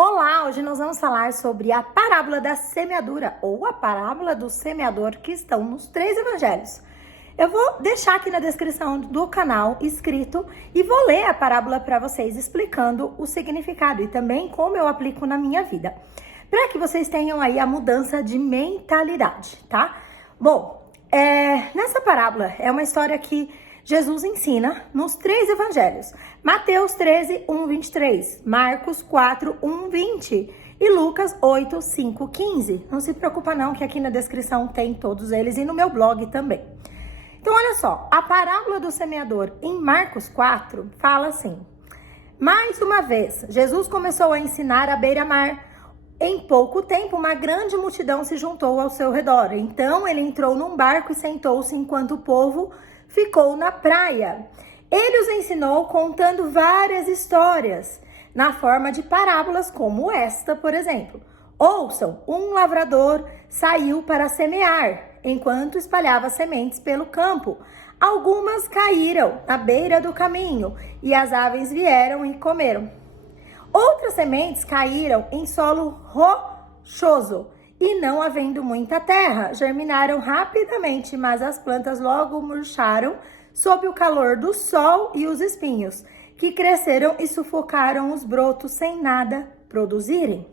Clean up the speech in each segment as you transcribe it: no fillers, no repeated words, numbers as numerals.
Olá, hoje nós vamos falar sobre a parábola da semeadura ou a parábola do semeador que estão nos 3 evangelhos. Eu vou deixar aqui na descrição do canal escrito e vou ler a parábola para vocês explicando o significado e também como eu aplico na minha vida, para que vocês tenham aí a mudança de mentalidade, tá? Bom, nessa parábola é uma história que Jesus ensina nos 3 evangelhos. Mateus 13, 1, 23, Marcos 4, 1, 20 e Lucas 8, 5, 15. Não se preocupa não que aqui na descrição tem todos eles e no meu blog também. Então olha só, a parábola do semeador em Marcos 4 fala assim: mais uma vez, Jesus começou a ensinar à beira-mar. Em pouco tempo, uma grande multidão se juntou ao seu redor. Então ele entrou num barco e sentou-se enquanto o povo ficou na praia. Ele os ensinou contando várias histórias, na forma de parábolas como esta, por exemplo. Ouçam, um lavrador saiu para semear, enquanto espalhava sementes pelo campo. Algumas caíram na beira do caminho, e as aves vieram e comeram. Outras sementes caíram em solo rochoso, e não havendo muita terra, germinaram rapidamente, mas as plantas logo murcharam sob o calor do sol e os espinhos, que cresceram e sufocaram os brotos sem nada produzirem.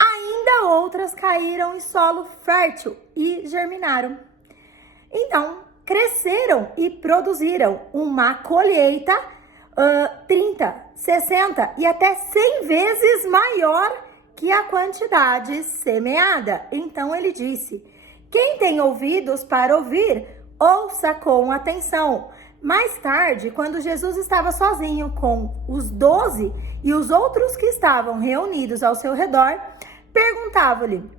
Ainda outras caíram em solo fértil e germinaram. Então, cresceram e produziram uma colheita 30, 60 e até 100 vezes maior que a quantidade semeada. Então ele disse: quem tem ouvidos para ouvir, ouça com atenção. Mais tarde, quando Jesus estava sozinho com os 12 e os outros que estavam reunidos ao seu redor, perguntava-lhe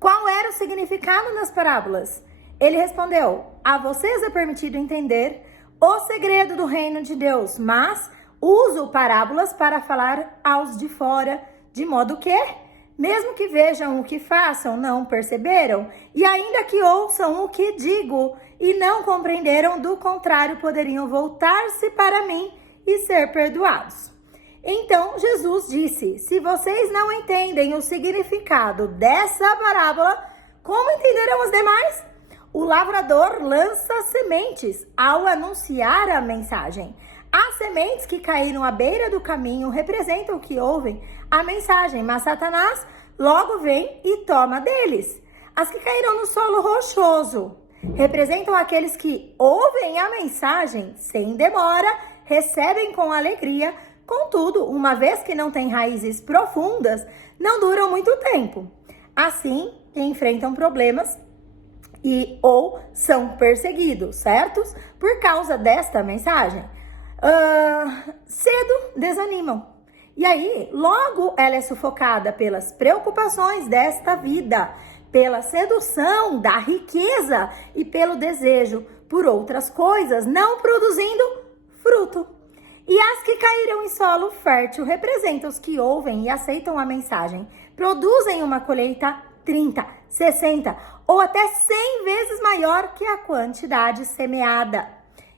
qual era o significado das parábolas. Ele respondeu: a vocês é permitido entender o segredo do reino de Deus, mas uso parábolas para falar aos de fora, de modo que, mesmo que vejam o que façam, não perceberam, e ainda que ouçam o que digo e não compreenderam, do contrário, poderiam voltar-se para mim e ser perdoados. Então Jesus disse: se vocês não entendem o significado dessa parábola, como entenderão as demais? O lavrador lança sementes ao anunciar a mensagem. As sementes que caíram à beira do caminho representam que ouvem a mensagem, mas Satanás logo vem e toma deles. As que caíram no solo rochoso representam aqueles que ouvem a mensagem sem demora, recebem com alegria, contudo, uma vez que não têm raízes profundas, não duram muito tempo. Assim, enfrentam problemas ou são perseguidos, certos? Por causa desta mensagem, cedo desanimam. E aí, logo ela é sufocada pelas preocupações desta vida, pela sedução da riqueza e pelo desejo por outras coisas, não produzindo fruto. E as que caíram em solo fértil representam os que ouvem e aceitam a mensagem, produzem uma colheita 30, 60 ou até 100 vezes maior que a quantidade semeada.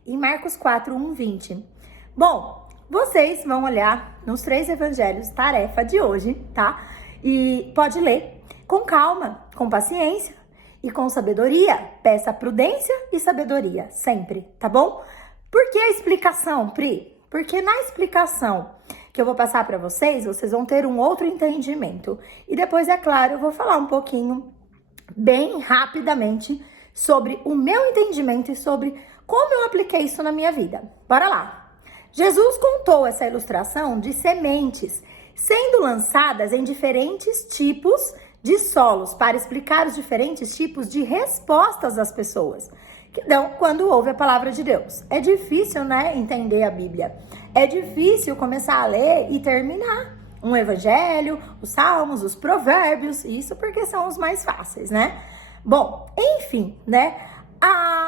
Em Marcos 4, 1, 20. Bom, vocês vão olhar nos 3 evangelhos, tarefa de hoje, tá? E pode ler com calma, com paciência e com sabedoria. Peça prudência e sabedoria, sempre, tá bom? Por que a explicação, Pri? Porque na explicação que eu vou passar para vocês, vocês vão ter um outro entendimento. E depois, é claro, eu vou falar um pouquinho, bem rapidamente, sobre o meu entendimento e sobre como eu apliquei isso na minha vida. Bora lá! Jesus contou essa ilustração de sementes sendo lançadas em diferentes tipos de solos para explicar os diferentes tipos de respostas das pessoas que dão quando ouve a palavra de Deus. É difícil, né, entender a Bíblia. É difícil começar a ler e terminar um evangelho, os salmos, os provérbios, isso porque são os mais fáceis, né? Bom, enfim, né?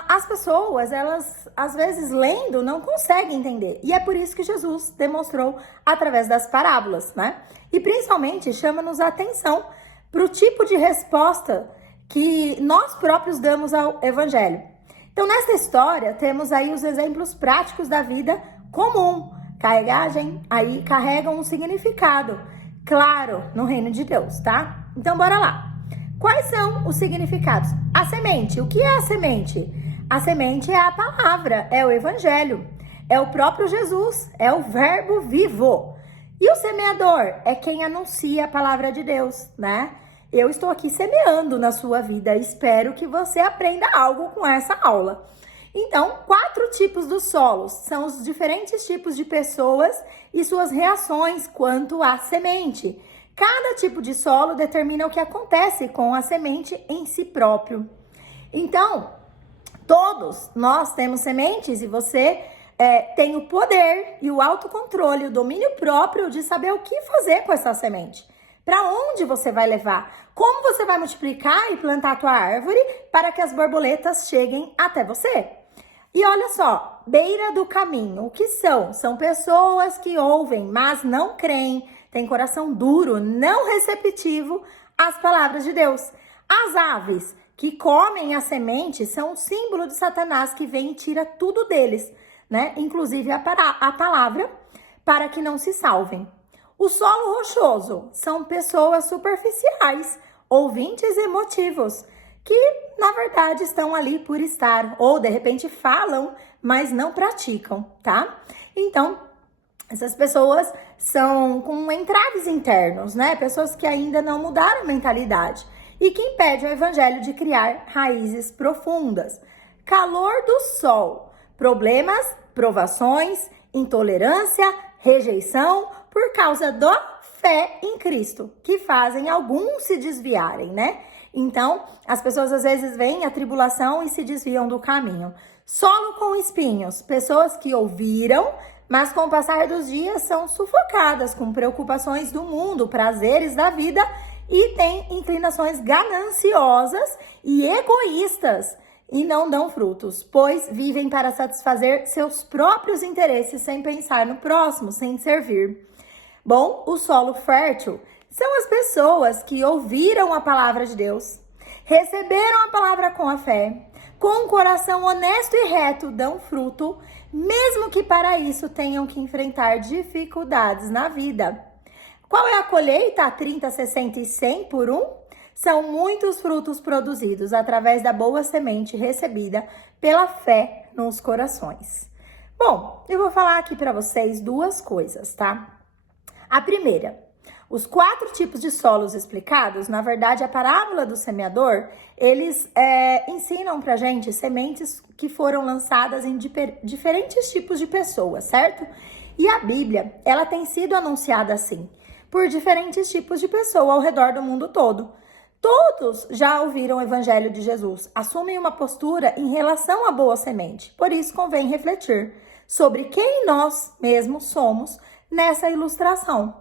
As pessoas, elas, às vezes, lendo, não conseguem entender. E é por isso que Jesus demonstrou através das parábolas, né? E, principalmente, chama-nos a atenção para o tipo de resposta que nós próprios damos ao evangelho. Então, nessa história, temos aí os exemplos práticos da vida comum. Carregam um significado claro no reino de Deus, tá? Então, bora lá. Quais são os significados? A semente, o que é a semente? A semente é a palavra, é o evangelho, é o próprio Jesus, é o verbo vivo. E o semeador é quem anuncia a palavra de Deus, né? Eu estou aqui semeando na sua vida, espero que você aprenda algo com essa aula. Então, 4 tipos dos solos, são os diferentes tipos de pessoas e suas reações quanto à semente. Cada tipo de solo determina o que acontece com a semente em si próprio. Então, todos nós temos sementes e você tem o poder e o autocontrole, o domínio próprio de saber o que fazer com essa semente. Para onde você vai levar? Como você vai multiplicar e plantar a tua árvore para que as borboletas cheguem até você? E olha só, beira do caminho, o que são? São pessoas que ouvem, mas não creem, têm coração duro, não receptivo às palavras de Deus. As aves que comem a semente são um símbolo de Satanás que vem e tira tudo deles, né? Inclusive a palavra, para que não se salvem. O solo rochoso são pessoas superficiais, ouvintes emotivos, que na verdade estão ali por estar, ou de repente falam, mas não praticam, tá? Então, essas pessoas são com entraves internos, né? Pessoas que ainda não mudaram a mentalidade e que impedem o evangelho de criar raízes profundas. Calor do sol, problemas, provações, intolerância, rejeição por causa da fé em Cristo, que fazem alguns se desviarem, né? Então, as pessoas às vezes veem a tribulação e se desviam do caminho. Solo com espinhos, pessoas que ouviram, mas com o passar dos dias são sufocadas com preocupações do mundo, prazeres da vida e têm inclinações gananciosas e egoístas e não dão frutos, pois vivem para satisfazer seus próprios interesses sem pensar no próximo, sem servir. Bom, o solo fértil são as pessoas que ouviram a palavra de Deus, receberam a palavra com a fé, com um coração honesto e reto dão fruto, mesmo que para isso tenham que enfrentar dificuldades na vida. Qual é a colheita? 30, 60 e 100 por um? São muitos frutos produzidos através da boa semente recebida pela fé nos corações. Bom, eu vou falar aqui para vocês 2 coisas, tá? A primeira, os 4 tipos de solos explicados, na verdade, a parábola do semeador, eles ensinam pra gente sementes que foram lançadas em diferentes tipos de pessoas, certo? E a Bíblia, ela tem sido anunciada assim, por diferentes tipos de pessoas ao redor do mundo todo. Todos já ouviram o evangelho de Jesus, assumem uma postura em relação à boa semente. Por isso convém refletir sobre quem nós mesmos somos nessa ilustração.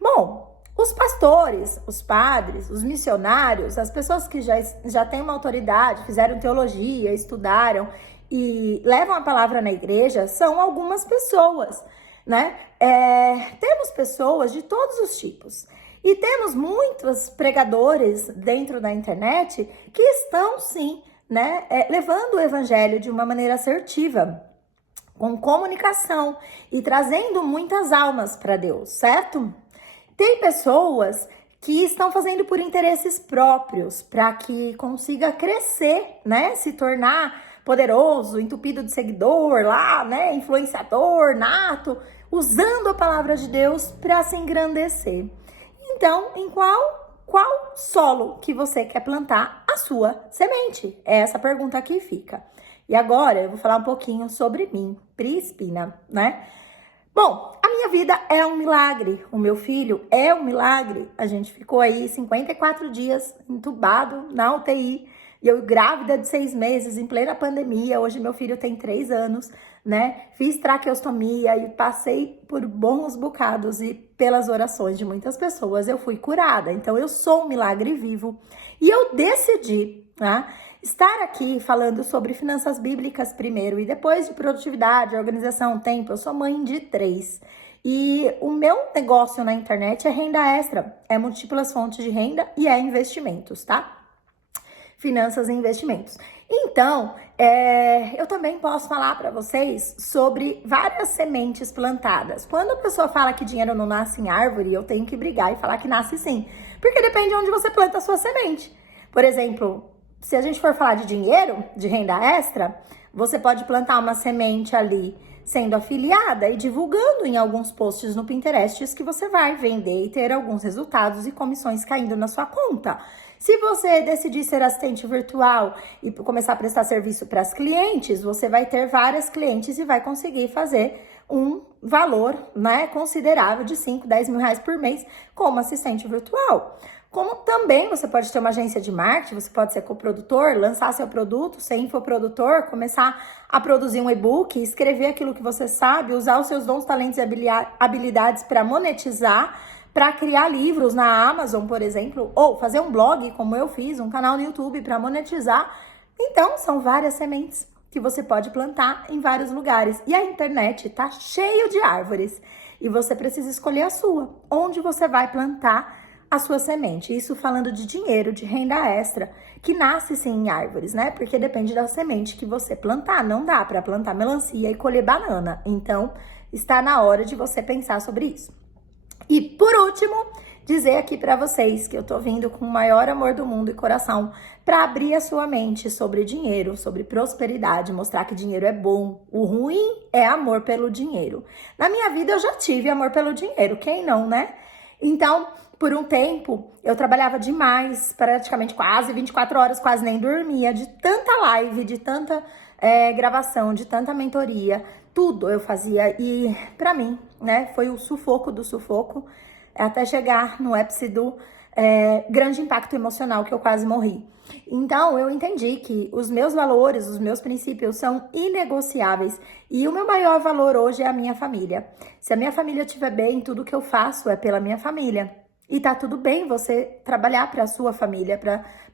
Bom, os pastores, os padres, os missionários, as pessoas que já têm uma autoridade, fizeram teologia, estudaram e levam a palavra na igreja, são algumas pessoas, né? Temos pessoas de todos os tipos. E temos muitos pregadores dentro da internet que estão, sim, né, levando o evangelho de uma maneira assertiva, com comunicação e trazendo muitas almas para Deus, certo? Tem pessoas que estão fazendo por interesses próprios, para que consiga crescer, né, se tornar poderoso, entupido de seguidor lá, né, influenciador nato, usando a palavra de Deus para se engrandecer. Então, em qual solo que você quer plantar a sua semente? É essa pergunta que fica. E agora eu vou falar um pouquinho sobre mim, Pri Espina, né? Bom, a minha vida é um milagre, o meu filho é um milagre. A gente ficou aí 54 dias entubado na UTI, e eu grávida de 6 meses, em plena pandemia. Hoje meu filho tem 3 anos, né? Fiz traqueostomia e passei por bons bocados e pelas orações de muitas pessoas eu fui curada. Então eu sou um milagre vivo e eu decidi, né, estar aqui falando sobre finanças bíblicas primeiro e depois de produtividade, organização, tempo. Eu sou mãe de 3 e o meu negócio na internet é renda extra, é múltiplas fontes de renda e é investimentos, tá? Finanças e investimentos. Então, eu também posso falar para vocês sobre várias sementes plantadas. Quando a pessoa fala que dinheiro não nasce em árvore, eu tenho que brigar e falar que nasce sim. Porque depende de onde você planta a sua semente. Por exemplo, se a gente for falar de dinheiro, de renda extra, você pode plantar uma semente ali sendo afiliada e divulgando em alguns posts no Pinterest que você vai vender e ter alguns resultados e comissões caindo na sua conta. Se você decidir ser assistente virtual e começar a prestar serviço para as clientes, você vai ter várias clientes e vai conseguir fazer um valor, né, considerável de 5, 10 mil reais por mês como assistente virtual. Como também você pode ter uma agência de marketing, você pode ser coprodutor, lançar seu produto, ser infoprodutor, começar a produzir um e-book, escrever aquilo que você sabe, usar os seus dons, talentos e habilidades para monetizar, para criar livros na Amazon, por exemplo, ou fazer um blog, como eu fiz, um canal no YouTube para monetizar. Então, são várias sementes que você pode plantar em vários lugares. E a internet está cheio de árvores. E você precisa escolher a sua. Onde você vai plantar a sua semente? Isso falando de dinheiro, de renda extra, que nasce sim em árvores, né? Porque depende da semente que você plantar. Não dá para plantar melancia e colher banana. Então, está na hora de você pensar sobre isso. E por último, dizer aqui para vocês que eu tô vindo com o maior amor do mundo e coração para abrir a sua mente sobre dinheiro, sobre prosperidade, mostrar que dinheiro é bom. O ruim é amor pelo dinheiro. Na minha vida eu já tive amor pelo dinheiro, quem não, né? Então, por um tempo, eu trabalhava demais, praticamente quase 24 horas, quase nem dormia, de tanta live, de tanta gravação, de tanta mentoria, tudo eu fazia. E pra mim, né, foi o sufoco do sufoco, até chegar no ápice do grande impacto emocional, que eu quase morri. Então, eu entendi que os meus valores, os meus princípios são inegociáveis. E o meu maior valor hoje é a minha família. Se a minha família estiver bem, tudo que eu faço é pela minha família. E tá tudo bem você trabalhar para a sua família,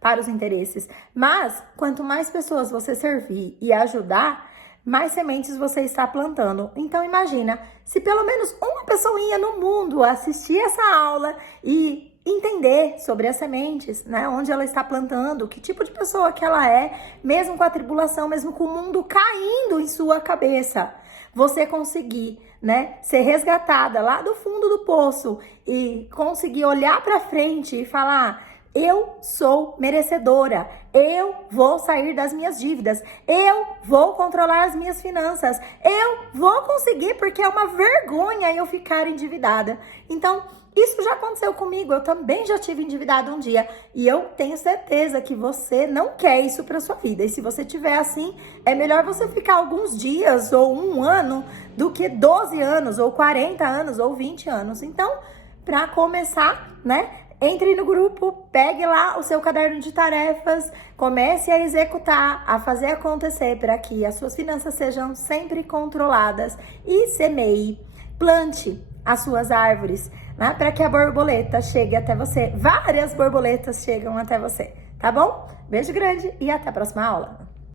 para os interesses. Mas, quanto mais pessoas você servir e ajudar, mais sementes você está plantando. Então, imagina, se pelo menos uma pessoinha no mundo assistir essa aula e entender sobre as sementes, né? Onde ela está plantando, que tipo de pessoa que ela é, mesmo com a tribulação, mesmo com o mundo caindo em sua cabeça. Você conseguir, né, ser resgatada lá do fundo do poço e conseguir olhar para frente e falar: eu sou merecedora, eu vou sair das minhas dívidas, eu vou controlar as minhas finanças, eu vou conseguir, porque é uma vergonha eu ficar endividada. Então, isso já aconteceu comigo, eu também já tive endividado um dia e eu tenho certeza que você não quer isso para sua vida. E se você tiver assim, é melhor você ficar alguns dias ou um ano do que 12 anos ou 40 anos ou 20 anos. Então, para começar, né? Entre no grupo, pegue lá o seu caderno de tarefas, comece a executar, a fazer acontecer para que as suas finanças sejam sempre controladas e semeie, plante as suas árvores, né, para que a borboleta chegue até você. Várias borboletas chegam até você, tá bom? Beijo grande e até a próxima aula.